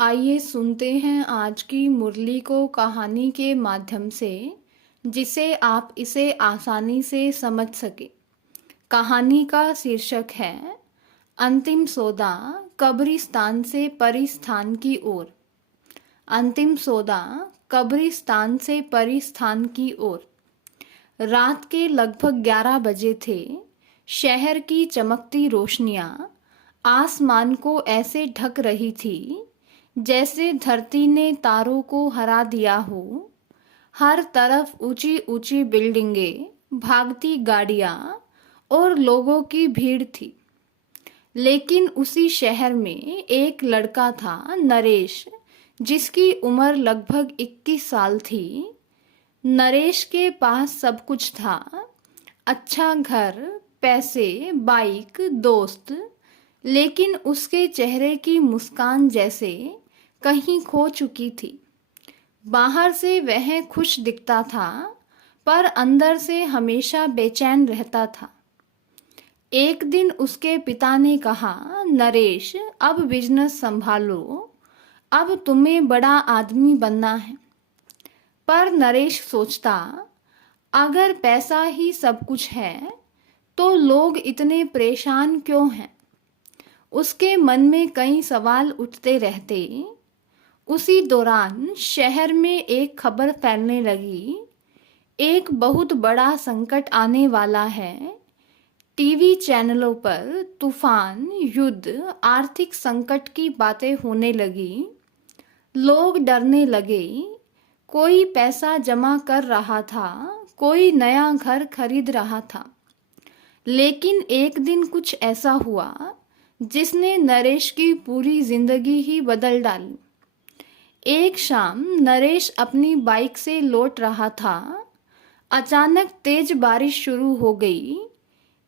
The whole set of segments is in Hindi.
आइए सुनते हैं आज की मुरली को कहानी के माध्यम से, जिसे आप इसे आसानी से समझ सके। कहानी का शीर्षक है अंतिम सौदा, कब्रिस्तान से परिस्थान की ओर। अंतिम सौदा, कब्रिस्तान से परिस्थान की ओर। रात के लगभग 11 बजे थे। शहर की चमकती रोशनियां आसमान को ऐसे ढक रही थी जैसे धरती ने तारों को हरा दिया हो। हर तरफ ऊंची ऊंची बिल्डिंगें, भागती गाड़ियां और लोगों की भीड़ थी। लेकिन उसी शहर में एक लड़का था, नरेश, जिसकी उम्र लगभग 21 साल थी। नरेश के पास सब कुछ था, अच्छा घर, पैसे, बाइक, दोस्त। लेकिन उसके चेहरे की मुस्कान जैसे कहीं खो चुकी थी। बाहर से वह खुश दिखता था, पर अंदर से हमेशा बेचैन रहता था। एक दिन उसके पिता ने कहा, नरेश, अब बिजनेस संभालो, अब तुम्हें बड़ा आदमी बनना है। पर नरेश सोचता, अगर पैसा ही सब कुछ है तो लोग इतने परेशान क्यों हैं। उसके मन में कई सवाल उठते रहते। उसी दौरान शहर में एक खबर फैलने लगी, एक बहुत बड़ा संकट आने वाला है। टीवी चैनलों पर तूफान, युद्ध, आर्थिक संकट की बातें होने लगी। लोग डरने लगे। कोई पैसा जमा कर रहा था, कोई नया घर खरीद रहा था। लेकिन एक दिन कुछ ऐसा हुआ जिसने नरेश की पूरी जिंदगी ही बदल डाली। एक शाम नरेश अपनी बाइक से लौट रहा था। अचानक तेज बारिश शुरू हो गई।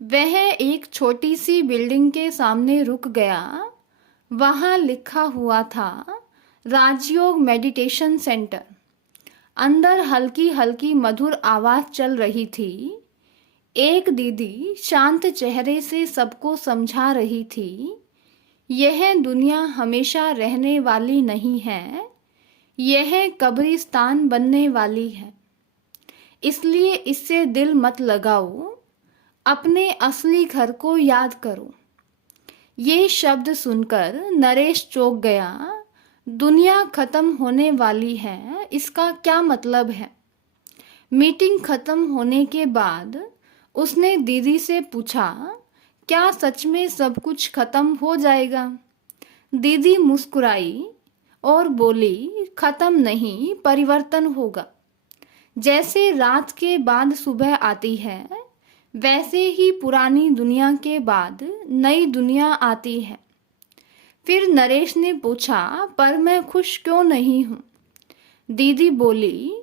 वह एक छोटी सी बिल्डिंग के सामने रुक गया। वहां लिखा हुआ था, राजयोग मेडिटेशन सेंटर। अंदर हल्की हल्की मधुर आवाज चल रही थी। एक दीदी शांत चेहरे से सबको समझा रही थी, यह दुनिया हमेशा रहने वाली नहीं है, यह कब्रिस्तान बनने वाली है। इसलिए इससे दिल मत लगाओ, अपने असली घर को याद करो। ये शब्द सुनकर नरेश चौंक गया। दुनिया खत्म होने वाली है, इसका क्या मतलब है। मीटिंग खत्म होने के बाद उसने दीदी से पूछा, क्या सच में सब कुछ खत्म हो जाएगा। दीदी मुस्कुराई और बोली, खत्म नहीं, परिवर्तन होगा। जैसे रात के बाद सुबह आती है, वैसे ही पुरानी दुनिया के बाद नई दुनिया आती है। फिर नरेश ने पूछा, पर मैं खुश क्यों नहीं हूँ। दीदी बोली,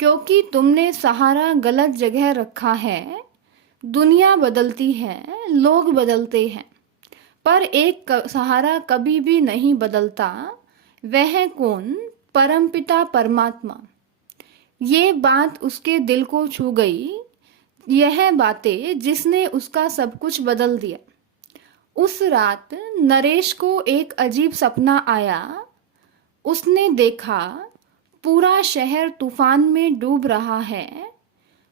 क्योंकि तुमने सहारा गलत जगह रखा है। दुनिया बदलती है, लोग बदलते हैं, पर एक सहारा कभी भी नहीं बदलता। वह कौन? परमपिता परमात्मा। ये बात उसके दिल को छू गई। यह बातें जिसने उसका सब कुछ बदल दिया। उस रात नरेश को एक अजीब सपना आया। उसने देखा, पूरा शहर तूफान में डूब रहा है।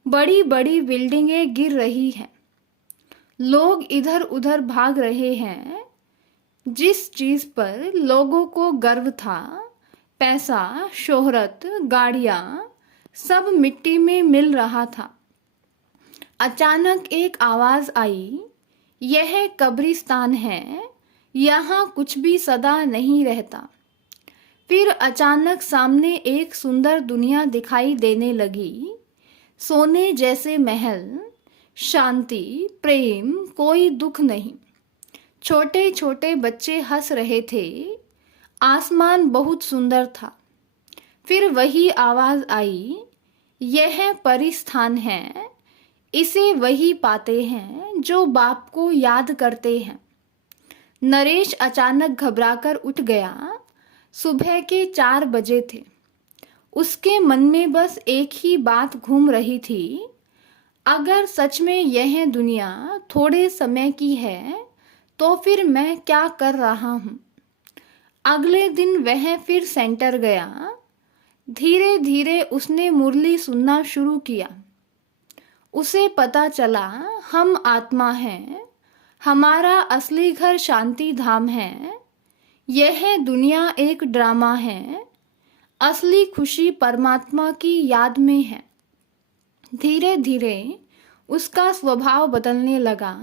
बड़ी बड़ी बिल्डिंगें गिर रही हैं। लोग इधर उधर भाग रहे हैं। जिस चीज पर लोगों को गर्व था, पैसा, शोहरत, गाड़ियां, सब मिट्टी में मिल रहा था। अचानक एक आवाज आई, यह कब्रिस्तान है, यहाँ कुछ भी सदा नहीं रहता। फिर अचानक सामने एक सुंदर दुनिया दिखाई देने लगी। सोने जैसे महल, शांति, प्रेम, कोई दुख नहीं। छोटे छोटे बच्चे हंस रहे थे। आसमान बहुत सुंदर था। फिर वही आवाज आई, यह परिस्थान है, इसे वही पाते हैं जो बाप को याद करते हैं। नरेश अचानक घबराकर उठ गया। सुबह के 4 बजे थे। उसके मन में बस एक ही बात घूम रही थी, अगर सच में यह दुनिया थोड़े समय की है तो फिर मैं क्या कर रहा हूँ। अगले दिन वह फिर सेंटर गया। धीरे धीरे उसने मुरली सुनना शुरू किया। उसे पता चला हम आत्मा हैं, हमारा असली घर शांति धाम है, यह दुनिया एक ड्रामा है, असली खुशी परमात्मा की याद में है। धीरे धीरे उसका स्वभाव बदलने लगा।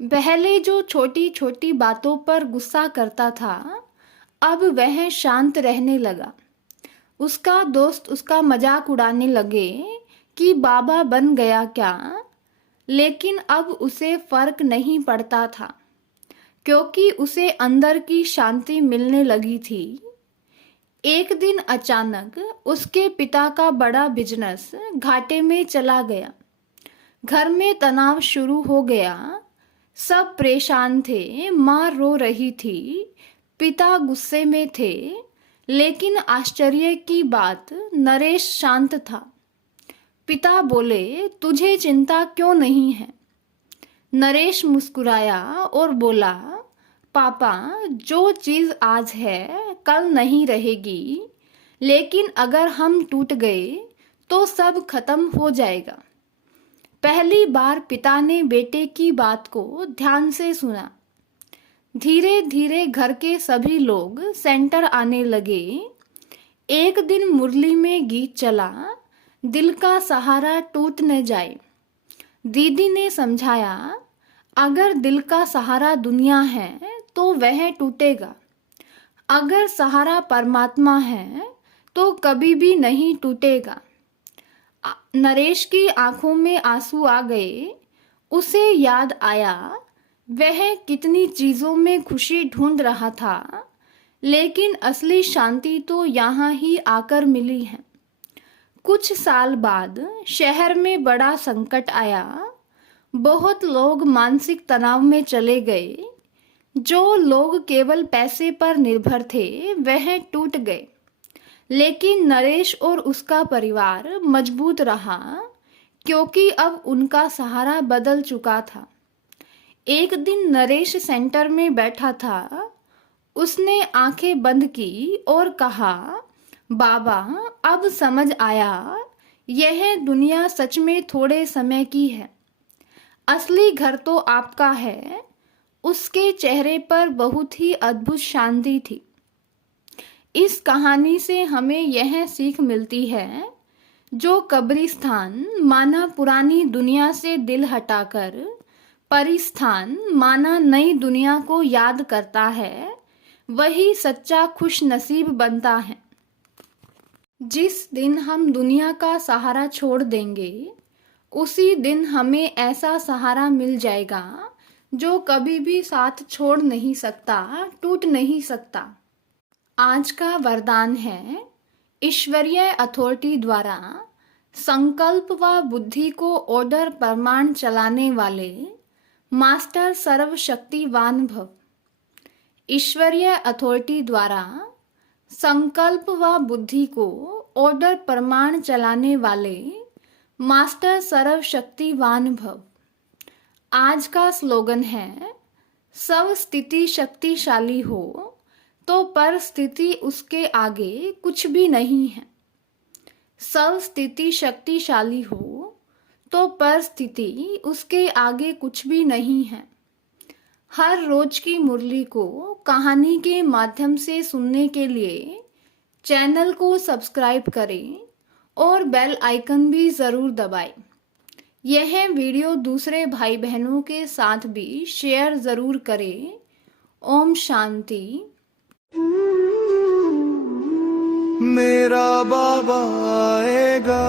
पहले जो छोटी छोटी बातों पर गुस्सा करता था, अब वह शांत रहने लगा। उसका दोस्त उसका मजाक उड़ाने लगे कि बाबा बन गया क्या, लेकिन अब उसे फर्क नहीं पड़ता था, क्योंकि उसे अंदर की शांति मिलने लगी थी। एक दिन अचानक उसके पिता का बड़ा बिजनेस घाटे में चला गया। घर में तनाव शुरू हो गया। सब परेशान थे, माँ रो रही थी, पिता गुस्से में थे, लेकिन आश्चर्य की बात नरेश शांत था। पिता बोले, तुझे चिंता क्यों नहीं है? नरेश मुस्कुराया और बोला, पापा, जो चीज़ आज है कल नहीं रहेगी, लेकिन अगर हम टूट गए तो सब खत्म हो जाएगा। पहली बार पिता ने बेटे की बात को ध्यान से सुना। धीरे धीरे घर के सभी लोग सेंटर आने लगे। एक दिन मुरली में गीत चला, दिल का सहारा टूट न जाए। दीदी ने समझाया, अगर दिल का सहारा दुनिया है तो वह टूटेगा, अगर सहारा परमात्मा है तो कभी भी नहीं टूटेगा। नरेश की आंखों में आंसू आ गए। उसे याद आया वह कितनी चीज़ों में खुशी ढूंढ रहा था, लेकिन असली शांति तो यहाँ ही आकर मिली है। कुछ साल बाद शहर में बड़ा संकट आया। बहुत लोग मानसिक तनाव में चले गए। जो लोग केवल पैसे पर निर्भर थे वह टूट गए, लेकिन नरेश और उसका परिवार मजबूत रहा, क्योंकि अब उनका सहारा बदल चुका था। एक दिन नरेश सेंटर में बैठा था। उसने आंखें बंद की और कहा, बाबा, अब समझ आया, यह दुनिया सच में थोड़े समय की है, असली घर तो आपका है। उसके चेहरे पर बहुत ही अद्भुत शांति थी। इस कहानी से हमें यह सीख मिलती है, जो कब्रिस्तान माना पुरानी दुनिया से दिल हटाकर परिस्थान माना नई दुनिया को याद करता है, वही सच्चा खुश नसीब बनता है। जिस दिन हम दुनिया का सहारा छोड़ देंगे, उसी दिन हमें ऐसा सहारा मिल जाएगा जो कभी भी साथ छोड़ नहीं सकता, टूट नहीं सकता। आज का वरदान है, ईश्वरीय अथॉरिटी द्वारा संकल्प व बुद्धि को ऑर्डर प्रमाण चलाने वाले मास्टर सर्वशक्तिवान भव। ईश्वरीय अथॉरिटी द्वारा संकल्प व बुद्धि को ऑर्डर प्रमाण चलाने वाले मास्टर सर्वशक्तिवान भव। आज का स्लोगन है, सब स्थिति शक्तिशाली हो तो परिस्थिति उसके आगे कुछ भी नहीं है। सब स्थिति शक्तिशाली हो तो परिस्थिति उसके आगे कुछ भी नहीं है। हर रोज की मुरली को कहानी के माध्यम से सुनने के लिए चैनल को सब्सक्राइब करें और बेल आइकन भी ज़रूर दबाएं। यह वीडियो दूसरे भाई बहनों के साथ भी शेयर ज़रूर करें। ओम शांति। मेरा बाबा आएगा,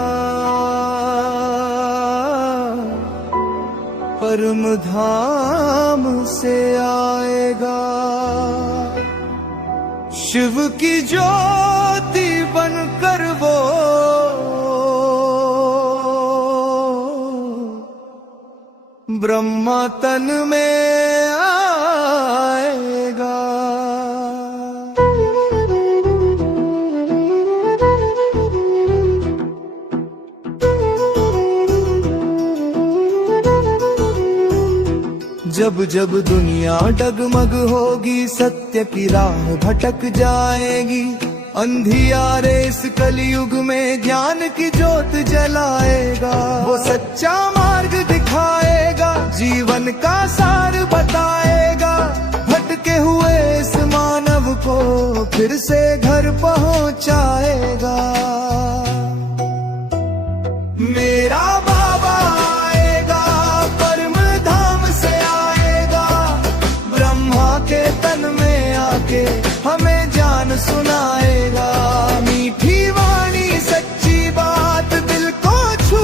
परम धाम से आएगा, शिव की ज्योति बनकर वो ब्रह्मा तन में आएगा। जब जब दुनिया डगमग होगी, सत्य की राह भटक जाएगी। अंधियारे इस कलयुग में ज्ञान की ज्योत जलाएगा। वो सच्चा मार्ग दिखाएगा, जीवन का सार बताएगा। भटके हुए इस मानव को फिर से घर पहुंचाएगा। मेरा बाबा आएगा, परम धाम से आएगा। ब्रह्मा के तन में आके हमें ज्ञान सुनाएगा। मीठी वाणी सच्ची बात दिल को छू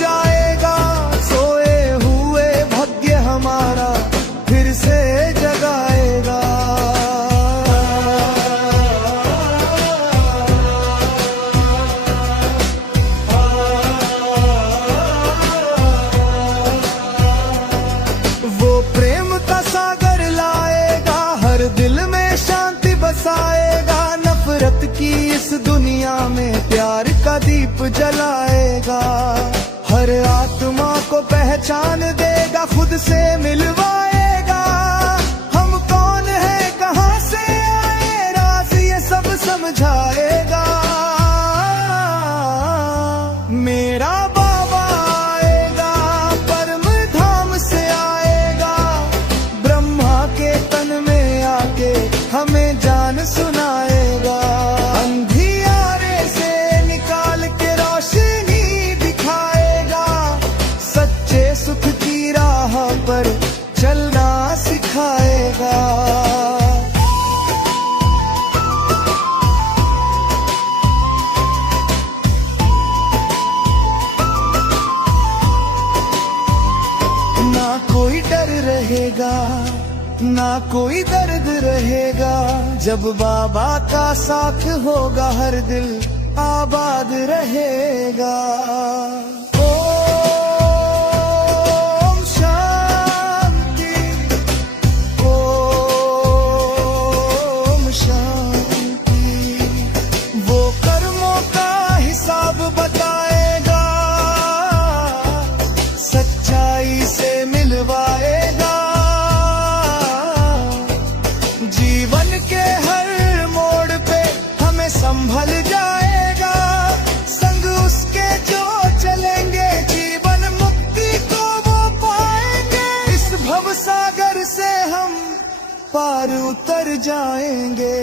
जाएगा। सोए हुए भाग्य हमारा फिर से जगाएगा। वो प्रेम का सागर लाएगा, हर दिल में शांति बसाएगा। नफरत की इस दुनिया में प्यार का दीप जलाएगा। हर आत्मा को पहचान देगा, खुद से मिलवाएगा। हम कौन है, कहां से आए, राज ये सब समझाएगा। मेरा बाबा आएगा, परम धाम से आएगा। ब्रह्मा के तन में आके हमें ज्ञान सुनाएगा। अंधियारे से निकाल के रोशनी दिखाएगा। सच्चे सुख की राह पर चलना सिखाएगा। ना कोई डर रहेगा, ना कोई दर्द रहेगा। जब बाबा का साथ होगा, हर दिल आबाद रहेगा। ओम शांति, ओम शांति। वो कर्मों का हिसाब बताएगा, सच्चाई से मिलवाएगा। जीवन के हर मोड़ पे हमें संभल जाएगा। संग उसके जो चलेंगे, जीवन मुक्ति को वो पाएंगे। इस भव सागर से हम पार उतर जाएंगे।